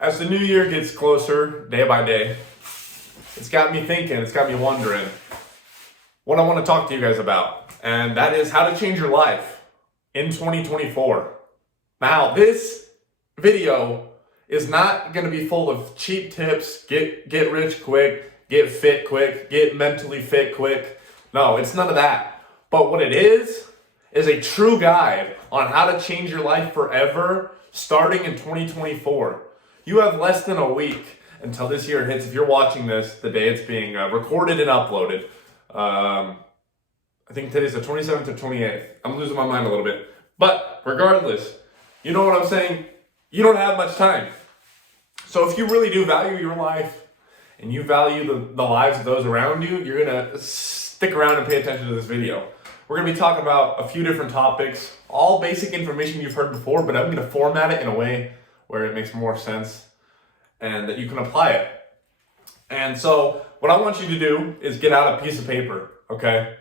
As the new year gets closer, day by day, it's got me thinking, it's got me wondering what I want to talk to you guys about. And that is how to change your life in 2024. Now, this video is not going to be full of cheap tips, get rich quick, get fit quick, get mentally fit quick. No, it's none of that. But what it is a true guide on how to change your life forever starting in 2024. You have less than a week until this year hits. If you're watching this the day it's being recorded and uploaded, I think today's the 27th or 28th. I'm losing my mind a little bit. But regardless, you know what I'm saying? You don't have much time. So if you really do value your life and you value the lives of those around you, you're going to stick around and pay attention to this video. We're going to be talking about a few different topics, all basic information you've heard before, but I'm going to format it in a way where it makes more sense and that you can apply it. And so what I want you to do is get out a piece of paper, okay?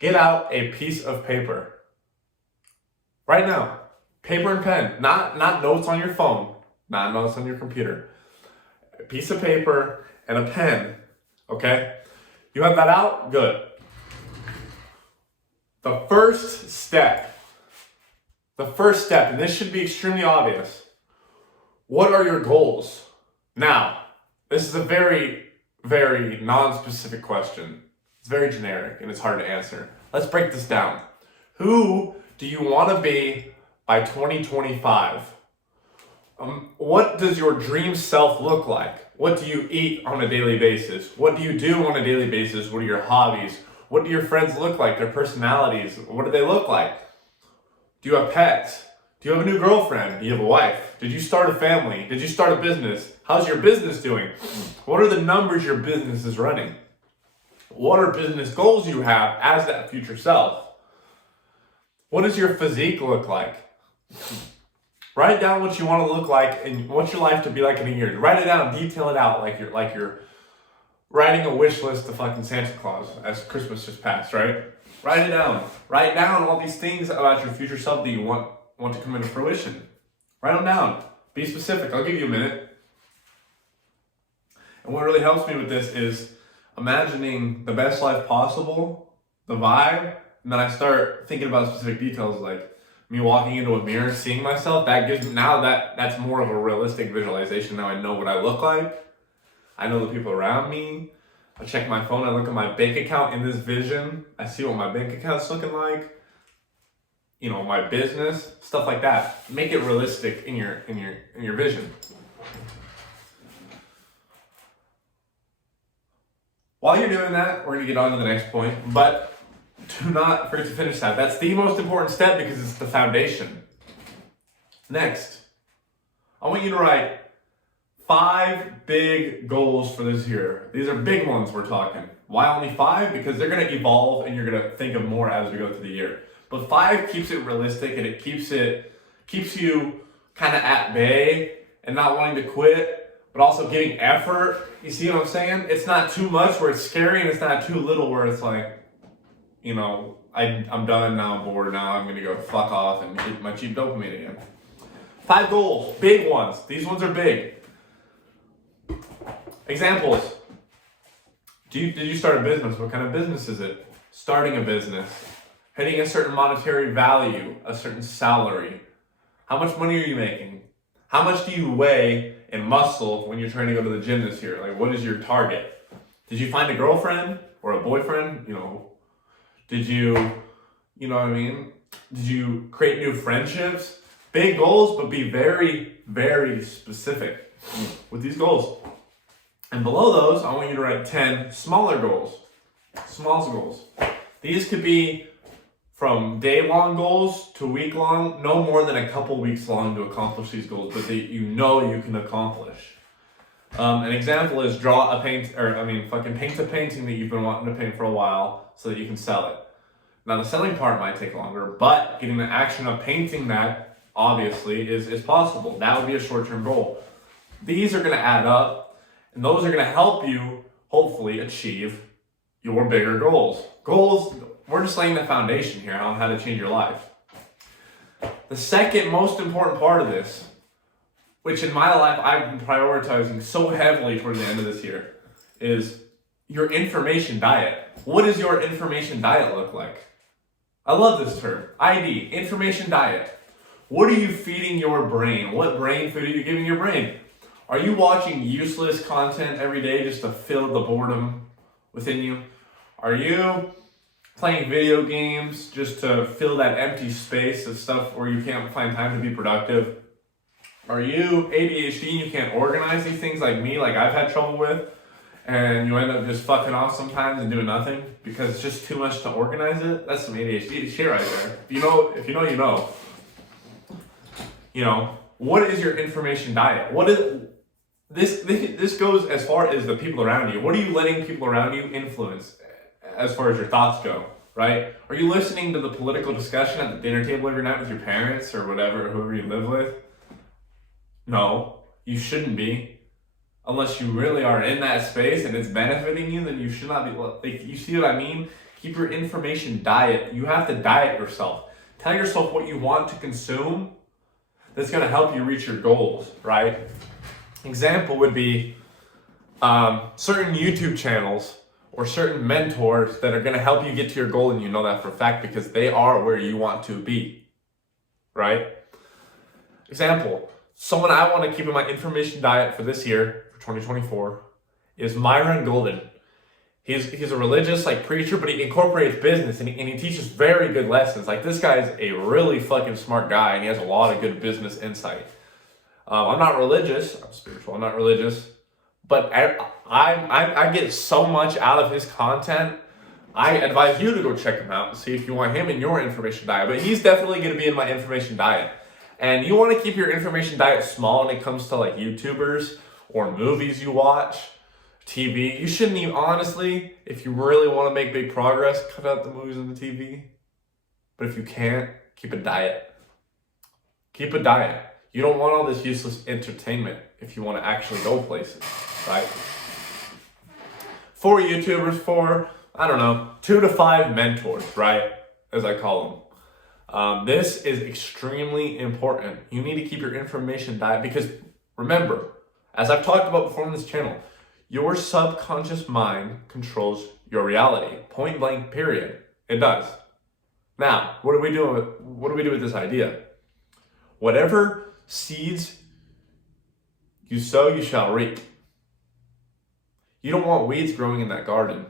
Get out a piece of paper. Right now, paper and pen, not notes on your phone, not notes on your computer. A piece of paper and a pen, okay? You have that out? Good. The first step, and this should be extremely obvious. What are your goals? Now, this is a very, very non-specific question. It's very generic and it's hard to answer. Let's break this down. Who do you want to be by 2025? What does your dream self look like? What do you eat on a daily basis? What do you do on a daily basis? What are your hobbies? What do your friends look like? Their personalities? What do they look like? Do you have pets? Do you have a new girlfriend? Do you have a wife? Did you start a family? Did you start a business? How's your business doing? What are the numbers your business is running? What are business goals you have as that future self? What does your physique look like? Write down what you want to look like and what's your life to be like in a year. Write it down, detail it out like you're writing a wish list to fucking Santa Claus as Christmas just passed, right? Write it down. Write down all these things about your future self that you want to come into fruition. Write them down. Be specific. I'll give you a minute. And what really helps me with this is imagining the best life possible, the vibe, and then I start thinking about specific details like me walking into a mirror, seeing myself. That gives me, now that's more of a realistic visualization. Now I know what I look like. I know the people around me. I check my phone. I look at my bank account in this vision. I see what my bank account's looking like. You know, my business, stuff like that. Make it realistic in your vision. While you're doing that, we're gonna get on to the next point, but do not forget to finish that. That's the most important step because it's the foundation. Next, I want you to write 5 big goals for this year. These are big ones we're talking. Why only 5? Because they're gonna evolve and you're gonna think of more as we go through the year. But 5 keeps it realistic and it keeps you kind of at bay and not wanting to quit, but also giving effort. You see what I'm saying? It's not too much where it's scary and it's not too little where it's like, you know, I'm done now, I'm bored now, I'm gonna go fuck off and get my cheap dopamine again. 5 goals, big ones. These ones are big. Examples. Did you start a business? What kind of business is it? Starting a business. Hitting a certain monetary value, a certain salary. How much money are you making? How much do you weigh in muscle when you're trying to go to the gym this year? Like, what is your target? Did you find a girlfriend or a boyfriend? You know, did you know what I mean? Did you create new friendships? Big goals, but be very, very specific with these goals. And below those, I want you to write 10 smaller goals. Small goals. These could be from day-long goals to week-long, no more than a couple weeks long to accomplish these goals, but that you know you can accomplish. An example is paint a painting that you've been wanting to paint for a while so that you can sell it. Now the selling part might take longer, but getting the action of painting that obviously is possible. That would be a short-term goal. These are gonna add up, and those are gonna help you hopefully achieve your bigger goals. We're just laying the foundation here on how to change your life. The second most important part of this which in my life I've been prioritizing so heavily toward the end of this year, is your information diet. What does your information diet look like? I love this term, ID, information diet. What are you feeding your brain? What brain food are you giving your brain? Are you watching useless content every day just to fill the boredom within you? Are you playing video games just to fill that empty space of stuff where you can't find time to be productive? Are you ADHD and you can't organize these things like me, like I've had trouble with, and you end up just fucking off sometimes and doing nothing because it's just too much to organize it? That's some ADHD shit right there. If you know. You know, what is your information diet? What is this goes as far as the people around you. What are you letting people around you influence as far as your thoughts go, right? Are you listening to the political discussion at the dinner table every night with your parents or whatever, whoever you live with? No, you shouldn't be. Unless you really are in that space and it's benefiting you, then you should not be. Like, you see what I mean? Keep your information diet. You have to diet yourself. Tell yourself what you want to consume that's going to help you reach your goals, right? Example would be certain YouTube channels or certain mentors that are going to help you get to your goal, and you know that for a fact because they are where you want to be, right? Example, someone I want to keep in my information diet for this year, for 2024, is Myron Golden. He's a religious preacher, but he incorporates business and he teaches very good lessons. Like, this guy is a really fucking smart guy and he has a lot of good business insight. I'm not religious. I'm spiritual. I'm not religious, but I get so much out of his content. I advise you to go check him out and see if you want him in your information diet. But he's definitely going to be in my information diet. And you want to keep your information diet small when it comes to YouTubers or movies you watch. TV, you shouldn't even, honestly, if you really want to make big progress, cut out the movies and the TV. But if you can't, keep a diet. Keep a diet. You don't want all this useless entertainment if you want to actually go places, right? 4 YouTubers, 2 to 5 mentors, right? As I call them. This is extremely important. You need to keep your information diet because remember, as I've talked about before on this channel, your subconscious mind controls your reality. Point blank, period. It does. Now, what do we do with this idea? Whatever seeds you sow, you shall reap. You don't want weeds growing in that garden.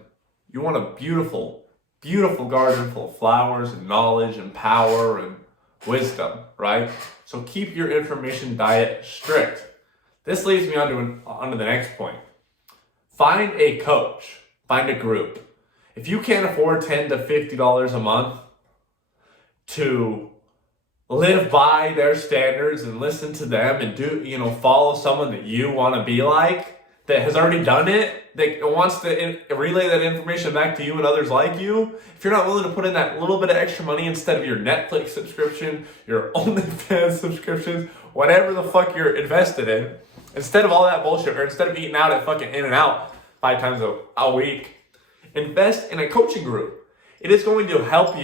You want a beautiful, beautiful garden full of flowers and knowledge and power and wisdom, right? So keep your information diet strict. This leads me on to the next point. Find a coach, find a group. If you can't afford $10 to $50 a month to live by their standards and listen to them and follow someone that you want to be like, that has already done it, that wants to relay that information back to you and others like you, if you're not willing to put in that little bit of extra money instead of your Netflix subscription, your OnlyFans subscriptions, whatever the fuck you're invested in, instead of all that bullshit, or instead of eating out at fucking In-N-Out 5 times a week, invest in a coaching group. It is going to help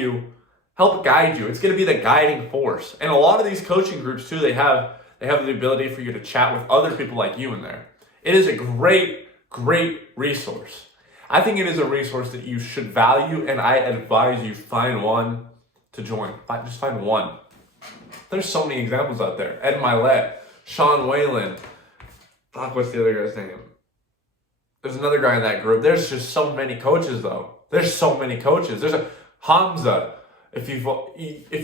guide you. It's going to be the guiding force. And a lot of these coaching groups too, they have the ability for you to chat with other people like you in there. It is a great, great resource. I think it is a resource that you should value, and I advise you find one to join. Just find one. There's so many examples out there. Ed Milet, Sean Whalen. What's the other guy's name? There's another guy in that group. There's just so many coaches, though. There's so many coaches. There's a Hamza. If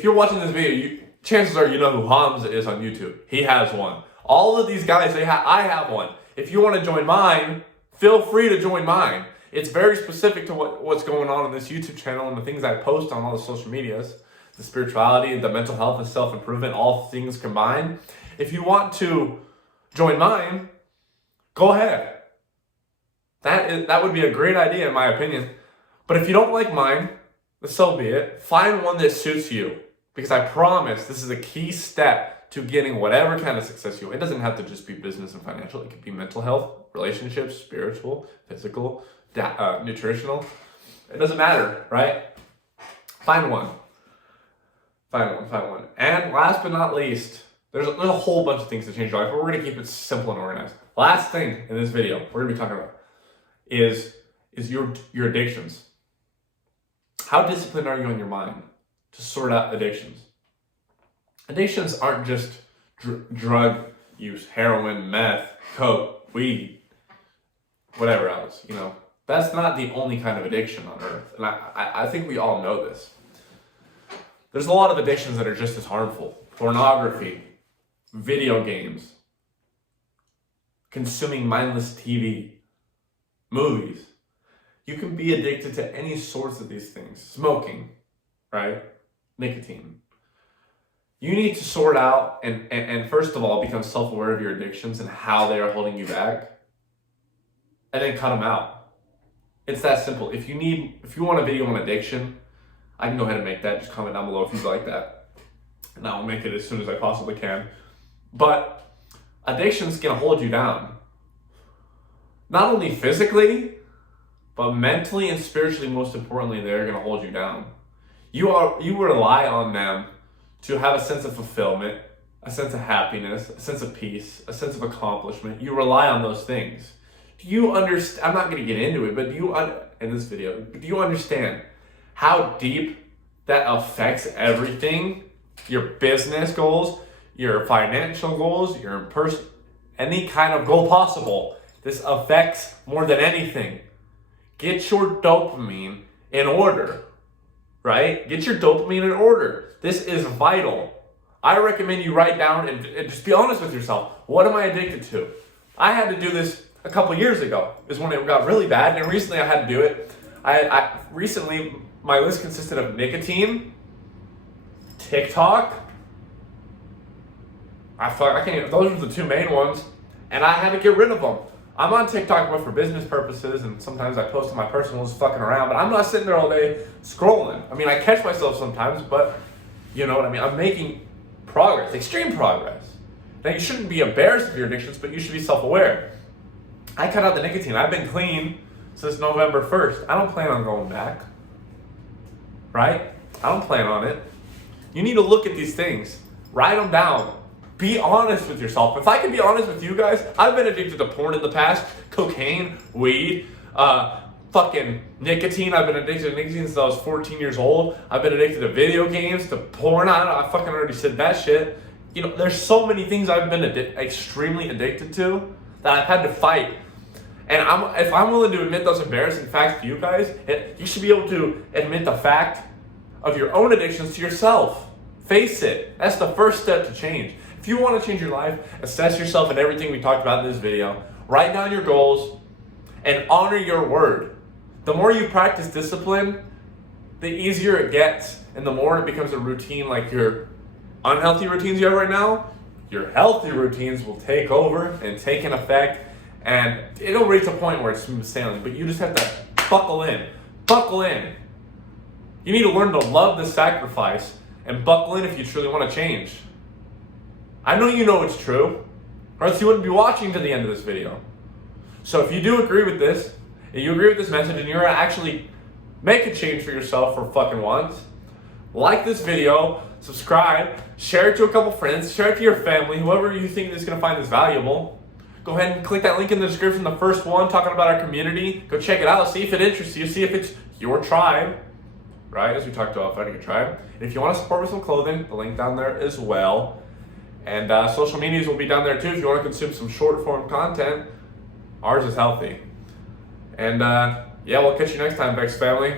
you're watching this video, chances are you know who Hamza is on YouTube. He has one. All of these guys, I have one. If you want to join mine, feel free to join mine. It's very specific to what's going on this YouTube channel and the things I post on all the social medias. The spirituality, the mental health, and self-improvement, all things combined. If you want to join mine, go ahead. That would be a great idea in my opinion. But if you don't like mine, so be it. Find one that suits you. Because I promise this is a key step to getting whatever kind of success you want. It doesn't have to just be business and financial. It could be mental health, relationships, spiritual, physical, nutritional. It doesn't matter, right? Find one. And last but not least, There's a whole bunch of things to change your life, but we're going to keep it simple and organized. Last thing in this video we're going to be talking about is your addictions. How disciplined are you on your mind to sort out addictions? Addictions aren't just drug use, heroin, meth, coke, weed, whatever else, you know. That's not the only kind of addiction on earth. And I think we all know this. There's a lot of addictions that are just as harmful. Pornography, video games, consuming mindless TV, movies. You can be addicted to any sorts of these things. Smoking, right? Nicotine. You need to sort out and first of all, become self-aware of your addictions and how they are holding you back. And then cut them out. It's that simple. If you want a video on addiction, I can go ahead and make that. Just comment down below if you'd like that. And I will make it as soon as I possibly can. But addictions can hold you down. Not only physically, but mentally and spiritually, most importantly, they're going to hold you down. You rely on them to have a sense of fulfillment, a sense of happiness, a sense of peace, a sense of accomplishment. You rely on those things. Do you understand? I'm not going to get into it, but in this video, do you understand how deep that affects everything? Your business goals, your financial goals, your any kind of goal possible. This affects more than anything. Get your dopamine in order, right? Get your dopamine in order. This is vital. I recommend you write down and just be honest with yourself. What am I addicted to? I had to do this a couple years ago. Is when it got really bad, and recently I had to do it. Recently my list consisted of nicotine, TikTok. Those were the two main ones, and I had to get rid of them. I'm on TikTok but for business purposes, and sometimes I post on my personals fucking around, but I'm not sitting there all day scrolling. I mean, I catch myself sometimes, but you know what I mean? I'm making progress, extreme progress. Now, you shouldn't be embarrassed of your addictions, but you should be self-aware. I cut out the nicotine. I've been clean since November 1st. I don't plan on going back, right? I don't plan on it. You need to look at these things. Write them down. Be honest with yourself. If I can be honest with you guys, I've been addicted to porn in the past, cocaine, weed, fucking nicotine. I've been addicted to nicotine since I was 14 years old. I've been addicted to video games, to porn. I fucking already said that shit. You know, there's so many things I've been extremely addicted to that I've had to fight. And if I'm willing to admit those embarrassing facts to you guys, you should be able to admit the fact of your own addictions to yourself. Face it. That's the first step to change. If you want to change your life, assess yourself and everything we talked about in this video. Write down your goals and honor your word. The more you practice discipline, the easier it gets, and the more it becomes a routine. Like your unhealthy routines you have right now, your healthy routines will take over and take an effect, and it'll reach a point where it's smooth sailing, but you just have to buckle in. Buckle in. You need to learn to love the sacrifice and buckle in if you truly want to change. I know you know it's true, or else you wouldn't be watching to the end of this video. So if you do agree with this, and you agree with this message, and you're actually make a change for yourself for fucking once, like this video, subscribe, share it to a couple friends, share it to your family, whoever you think is going to find this valuable. Go ahead and click that link in the description, the first one, talking about our community. Go check it out, see if it interests you, see if it's your tribe, right? As we talked about finding a tribe. And if you want to support with some clothing, the link down there as well. And social medias will be down there too if you want to consume some short form content. Ours is healthy. And yeah, we'll catch you next time, VEXED family.